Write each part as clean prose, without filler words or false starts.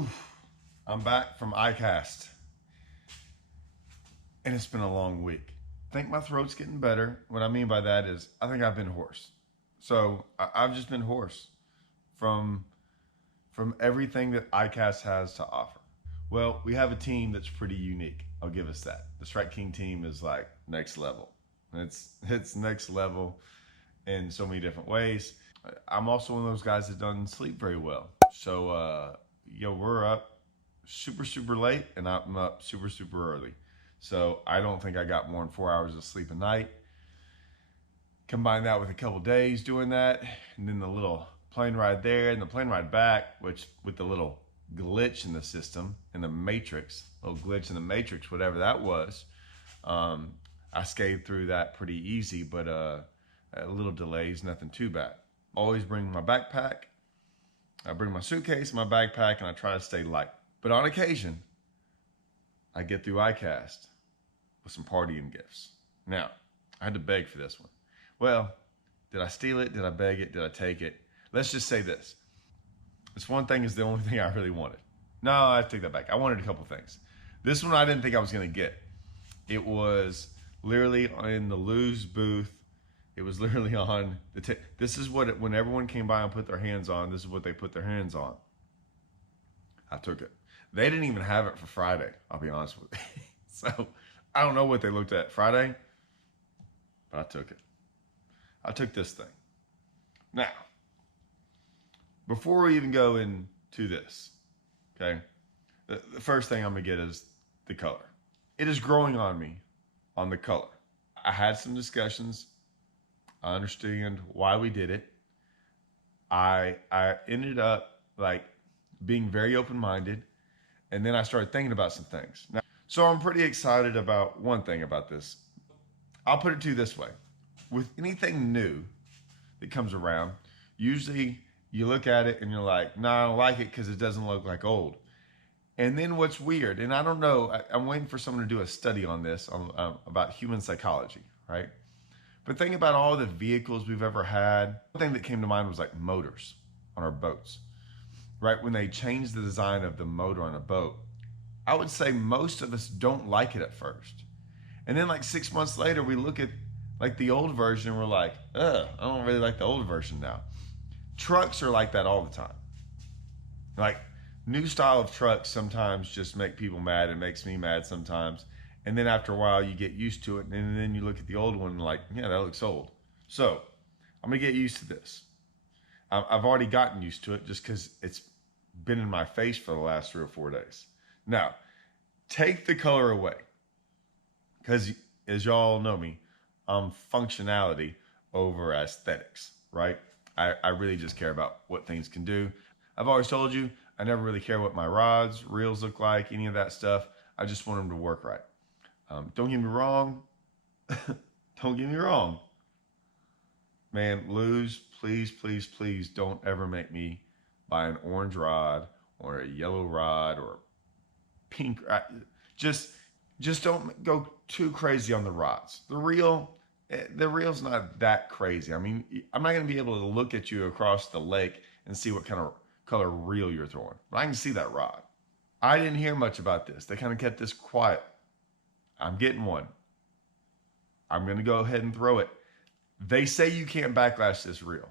Whew. I'm back from Icast, and it's been a long week. I think my throat's getting better. What I mean by that is I think I've been hoarse. So I've just been hoarse from everything that Icast has to offer. Well, we have a team that's pretty unique. I'll give us that. The Strike King team is like next level. It's next level in so many different ways. I'm also one of those guys that doesn't sleep very well. So we're up super late, and I'm up super early. So I don't think I got more than 4 hours of sleep a night. Combine that with a couple days doing that, and then the little plane ride there and the plane ride back, which with the little glitch in the system, in the matrix, little glitch in the matrix, whatever that was. I skated through that pretty easy, but a little delays, nothing too bad. Always bring my backpack. I bring my suitcase, my backpack, and I try to stay light. But on occasion, I get through Icast with some partying gifts. Now, I had to beg for this one. Well, did I steal it? Did I beg it? Did I take it? Let's just say this. This one thing is the only thing I really wanted. No, I take that back. I wanted a couple things. This one I didn't think I was going to get. It was literally in the Lose booth. It was literally on the this is what when everyone came by and put their hands on, this is what they put their hands on. I took it. They didn't even have it for Friday, I'll be honest with you. So I don't know what they looked at Friday, but I took it. I took this thing. Now, before we even go into this, okay, the first thing I'm gonna get is the color. It is growing on me on the color. I had some discussions. I understand why we did it. I ended up like being very open-minded, and then I started thinking about some things. Now, so I'm pretty excited about one thing about this. I'll put it to you this way. With anything new that comes around, usually you look at it and you're like, no, I don't like it because it doesn't look like old. And then what's weird, and I don't know, I'm waiting for someone to do a study on this, about human psychology, right? But think about all the vehicles we've ever had. One thing that came to mind was like motors on our boats, right? When they changed the design of the motor on a boat, I would say most of us don't like it at first. And then like 6 months later, we look at like the old version and we're like, I don't really like the old version now. Trucks are like that all the time. Like new style of trucks sometimes just make people mad. It makes me mad sometimes. And then after a while, you get used to it. And then you look at the old one and like, yeah, that looks old. So I'm going to get used to this. I've already gotten used to it just because it's been in my face for the last 3 or 4 days. Now, take the color away. Because as y'all know me, I'm functionality over aesthetics, right? I really just care about what things can do. I've always told you, I never really care what my rods, reels look like, any of that stuff. I just want them to work right. Don't get me wrong. Don't get me wrong. Man, Lose, please don't ever make me buy an orange rod or a yellow rod or pink. Just don't go too crazy on the rods. The reel's not that crazy. I mean, I'm not going to be able to look at you across the lake and see what kind of color reel you're throwing, but I can see that rod. I didn't hear much about this. They kind of kept this quiet. I'm getting one. I'm going to go ahead and throw it. They say you can't backlash this reel.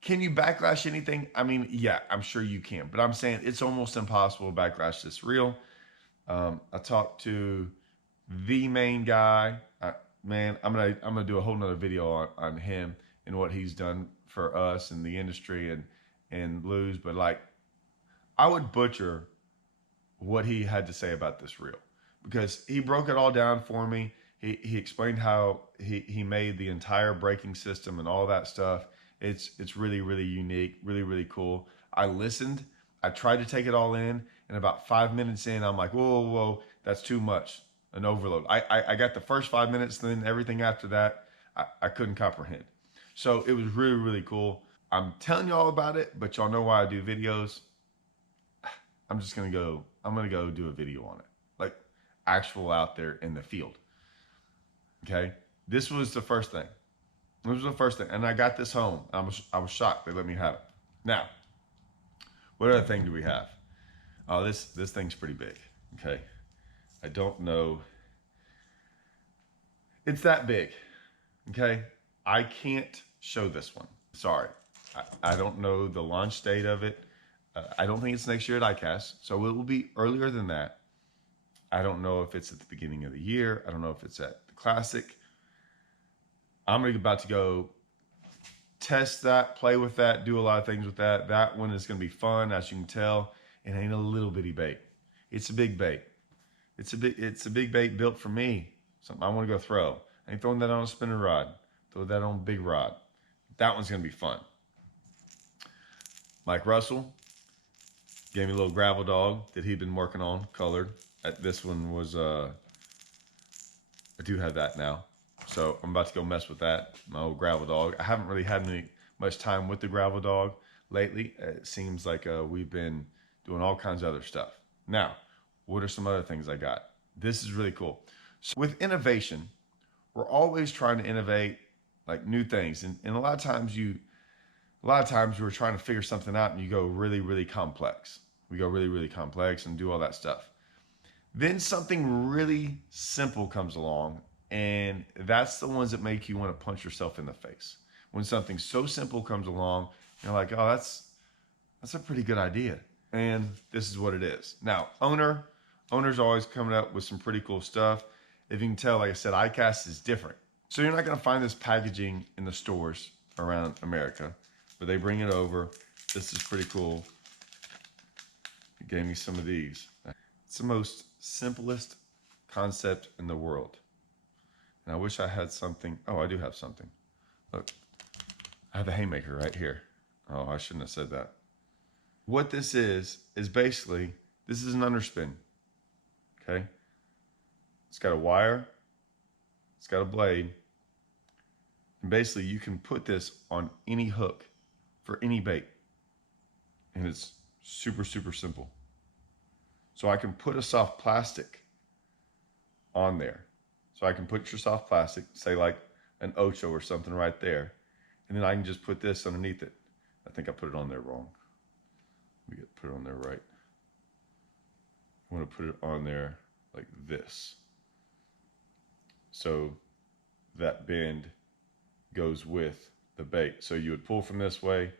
Can you backlash anything? I mean, yeah, I'm sure you can, but I'm saying it's almost impossible to backlash this reel. I talked to the main guy. Man, I'm gonna do a whole nother video on him and what he's done for us in the industry and Lose. But like, I would butcher what he had to say about this reel because he broke it all down for me. He explained how he made the entire braking system and all that stuff. It's really unique, really cool. I listened. I tried to take it all in, and about 5 minutes in, I'm like, whoa, that's too much, an overload. I got the first 5 minutes, then everything after that, I couldn't comprehend. So it was really cool. I'm telling you all about it, but y'all know why I do videos. I'm gonna go do a video on it, like actual out there in the field. Okay, this was the first thing. And I got this home. I was shocked they let me have it. Now, What other thing do we have? Oh, this thing's pretty big. Okay, I don't know. It's that big. Okay, I can't show this one. Sorry, I don't know the launch date of it. I don't think it's next year at Icast, so it will be earlier than that. I don't know if it's at the beginning of the year. I don't know if it's at the Classic. I'm about to go test that, play with that, do a lot of things with that. That one is going to be fun, as you can tell. It ain't a little bitty bait. It's a big bait. It's a big bait built for me. Something I want to go throw. I ain't throwing that on a spinning rod. Throw that on a big rod. That one's going to be fun. Mike Russell gave me a little gravel dog that he'd been working on, colored. This one was, I do have that now. So I'm about to go mess with that, my old gravel dog. I haven't really had much time with the gravel dog lately. It seems like we've been doing all kinds of other stuff. Now, what are some other things I got? This is really cool. So with innovation, we're always trying to innovate like new things. And a lot of times we're trying to figure something out and you go really, really complex. We go really, really complex and do all that stuff. Then something really simple comes along, and that's the ones that make you want to punch yourself in the face. When something so simple comes along, you're like, oh, that's a pretty good idea. And this is what it is. Now, owner's always coming up with some pretty cool stuff. If you can tell, like I said, Icast is different. So you're not going to find this packaging in the stores around America, but they bring it over. This is pretty cool. It gave me some of these. It's the most simplest concept in the world. And I wish I had something. Oh, I do have something. Look, I have a Haymaker right here. Oh, I shouldn't have said that. What this is basically, this is an underspin. Okay? It's got a wire. It's got a blade. And basically, you can put this on any hook for any bait. And it's super, super simple. So I can put a soft plastic on there. So I can put your soft plastic, say like an Ocho or something right there. And then I can just put this underneath it. I think I put it on there wrong. Let me put it on there right. I want to put it on there like this. So that bend goes with the bait. So you would pull from this way.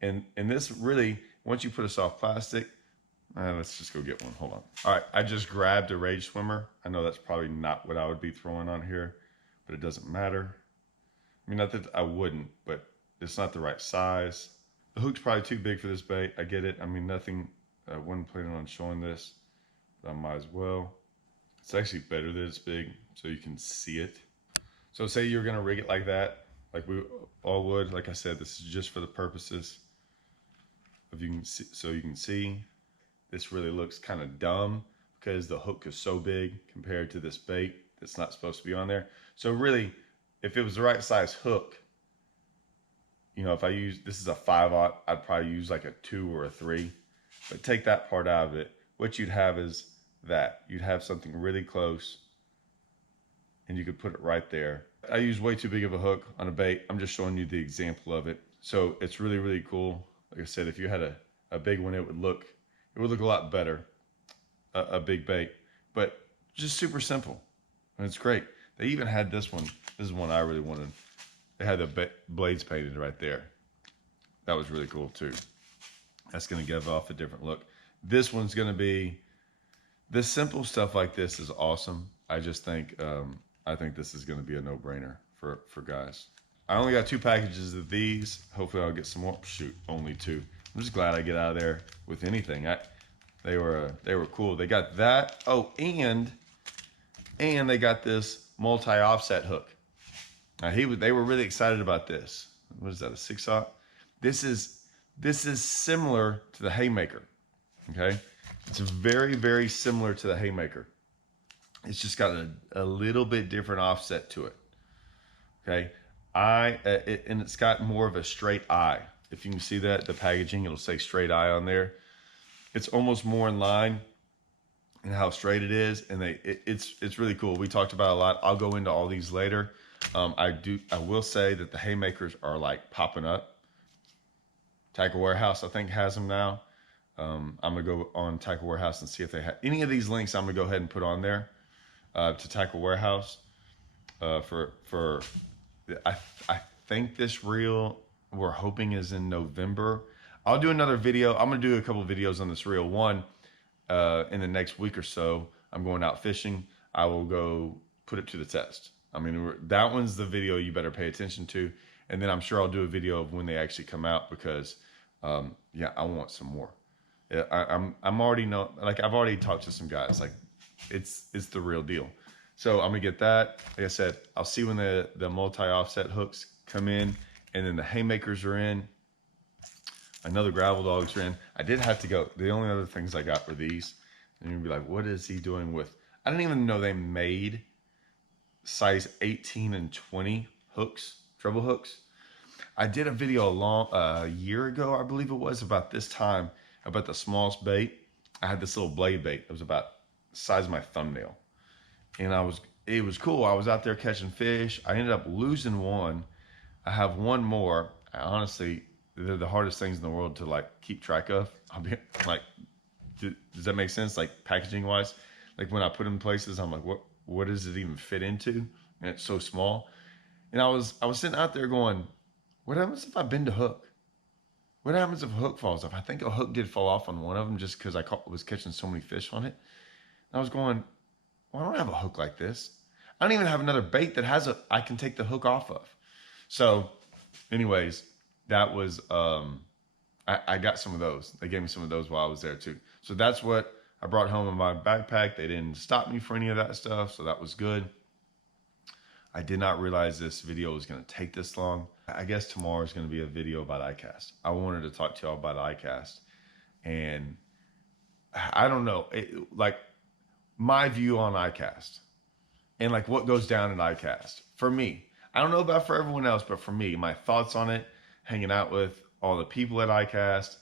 And this really, once you put a soft plastic, let's just go get one. Hold on. All right, I just grabbed a Rage Swimmer. I know that's probably not what I would be throwing on here, but it doesn't matter. I mean, not that I wouldn't, but it's not the right size. The hook's probably too big for this bait. I get it. I mean, I wasn't planning on showing this, but I might as well. It's actually better that it's big so you can see it. So say you're gonna rig it like that, like we all would. Like I said, this is just for the purposes of you can see, so you can see. This really looks kind of dumb because the hook is so big compared to this bait that's not supposed to be on there. So really, if it was the right size hook, you know, if I use, this is a 5/0, I'd probably use like a 2 or a 3. But take that part out of it. What you'd have is that. You'd have something really close and you could put it right there. I use way too big of a hook on a bait. I'm just showing you the example of it. So it's really, really cool. Like I said, if you had a big one, it would look a lot better, a big bait, but just super simple. And it's great. They even had this one. This is one I really wanted. They had the blades painted right there. That was really cool too. That's going to give off a different look. This one's going to be, the simple stuff like this is awesome. I just think, I think this is going to be a no-brainer for guys. I only got 2 packages of these. Hopefully I'll get some more. Shoot, only 2. I'm just glad I get out of there with anything. They were cool. They got that. Oh, and they got this multi-offset hook. Now they were really excited about this. What is that? A 6/0? This is similar to the Haymaker. Okay, it's very, very similar to the Haymaker. It's just got a little bit different offset to it. Okay, and it's got more of a straight eye. If you can see that, the packaging, it'll say straight eye on there. It's almost more in line in how straight it is, and it's really cool. We talked about it a lot. I'll go into all these later. I will say that the Haymakers are like popping up. Tackle Warehouse, I think, has them now. I'm gonna go on Tackle Warehouse and see if they have any of these links. I'm gonna go ahead and put on there to Tackle Warehouse for I think this reel we're hoping is in November. I'll do another video. I'm gonna do a couple of videos on this reel. One in the next week or so, I'm going out fishing. I will go put it to the test. I mean, that one's the video you better pay attention to. And then I'm sure I'll do a video of when they actually come out because, yeah, I want some more. Yeah, I'm already like I've already talked to some guys. Like, it's the real deal. So I'm gonna get that. Like I said, I'll see when the multi-offset hooks come in, and then the Haymakers are in. Another gravel dogs are in. I did have to go. The only other things I got were these. And you'd be like, what is he doing with? I didn't even know they made size 18 and 20 hooks, treble hooks. I did a video a year ago, I believe it was, about this time, about the smallest bait. I had this little blade bait. It was about the size of my thumbnail. And it was cool. I was out there catching fish. I ended up losing one. I have one more. Honestly, they're the hardest things in the world to like keep track of. I'll be like, does that make sense? Like packaging wise, like when I put them in places, I'm like, what does it even fit into? And it's so small. And I was sitting out there going, what happens if I bend a hook? What happens if a hook falls off? I think a hook did fall off on one of them just because I was catching so many fish on it. And I was going, well, I don't have a hook like this. I don't even have another bait that has I can take the hook off of. So anyways, that was, I got some of those. They gave me some of those while I was there too. So that's what I brought home in my backpack. They didn't stop me for any of that stuff. So that was good. I did not realize this video was going to take this long. I guess tomorrow is going to be a video about Icast. I wanted to talk to y'all about Icast. And I don't know, like my view on Icast and like what goes down in Icast. For me, I don't know about for everyone else, but for me, my thoughts on it, hanging out with all the people at Icast,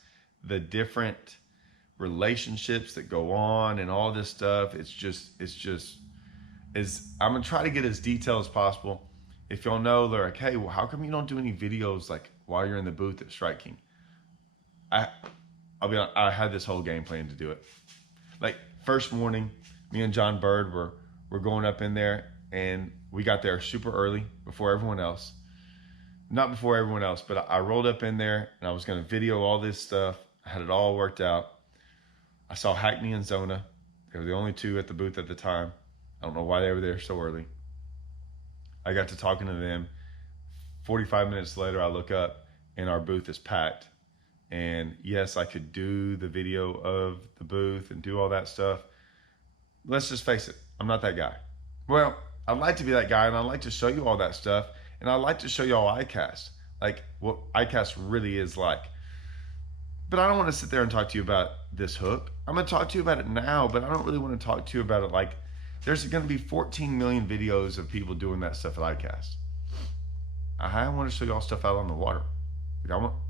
the different relationships that go on and all this stuff. I'm gonna try to get as detailed as possible. If y'all know, they're like, hey, well, how come you don't do any videos like while you're in the booth at Strike King? I'll be honest, I had this whole game plan to do it. Like first morning, me and John Bird were going up in there, and we got there super early before everyone else. Not before everyone else, but I rolled up in there and I was gonna video all this stuff. I had it all worked out. I saw Hackney and Zona. They were the only two at the booth at the time. I don't know why they were there so early. I got to talking to them. 45 minutes later, I look up and our booth is packed. And yes, I could do the video of the booth and do all that stuff. Let's just face it, I'm not that guy. Well, I'd like to be that guy, and I'd like to show you all that stuff. And I'd like to show you all Icast, like what Icast really is like. But I don't want to sit there and talk to you about this hook. I'm going to talk to you about it now, but I don't really want to talk to you about it like there's going to be 14 million videos of people doing that stuff at Icast. I want to show y'all stuff out on the water.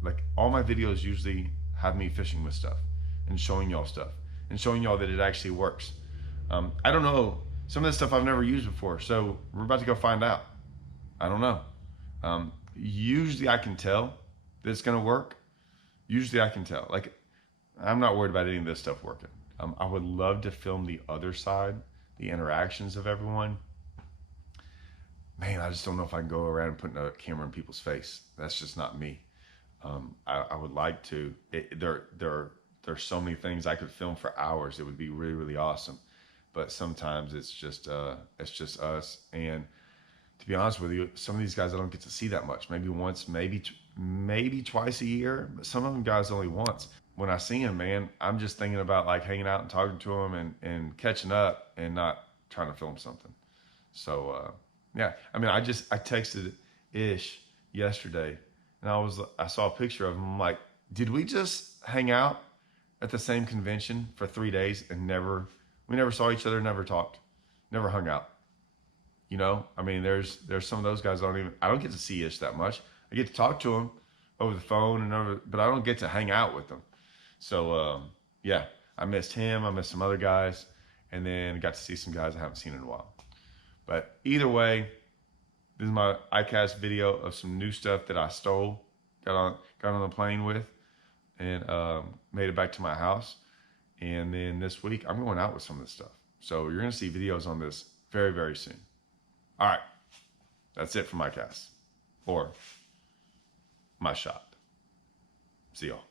Like all my videos usually have me fishing with stuff and showing y'all stuff and showing y'all that it actually works. I don't know. Some of this stuff I've never used before, so we're about to go find out. I don't know. Usually I can tell that it's going to work. Usually I can tell. Like, I'm not worried about any of this stuff working. I would love to film the other side, the interactions of everyone. Man, I just don't know if I can go around putting a camera in people's face. That's just not me. I would like to. There's so many things I could film for hours. It would be really, really awesome. But sometimes it's just us. And to be honest with you, some of these guys I don't get to see that much. Maybe once, maybe twice a year. But some of them guys only once. When I see them, man, I'm just thinking about like hanging out and talking to them and catching up and not trying to film something. So yeah, I mean, I texted Ish yesterday, and I saw a picture of him. I'm like, did we just hang out at the same convention for 3 days and we never saw each other, never talked, never hung out? You know, I mean, there's some of those guys I don't get to see Ish that much. I get to talk to him over the phone but I don't get to hang out with them. So yeah, I missed him. I missed some other guys, and then got to see some guys I haven't seen in a while. But either way, this is my Icast video of some new stuff that I stole, got on the plane with, and made it back to my house. And then this week, I'm going out with some of this stuff. So you're going to see videos on this very, very soon. All right. That's it for my cast or my shot. See y'all.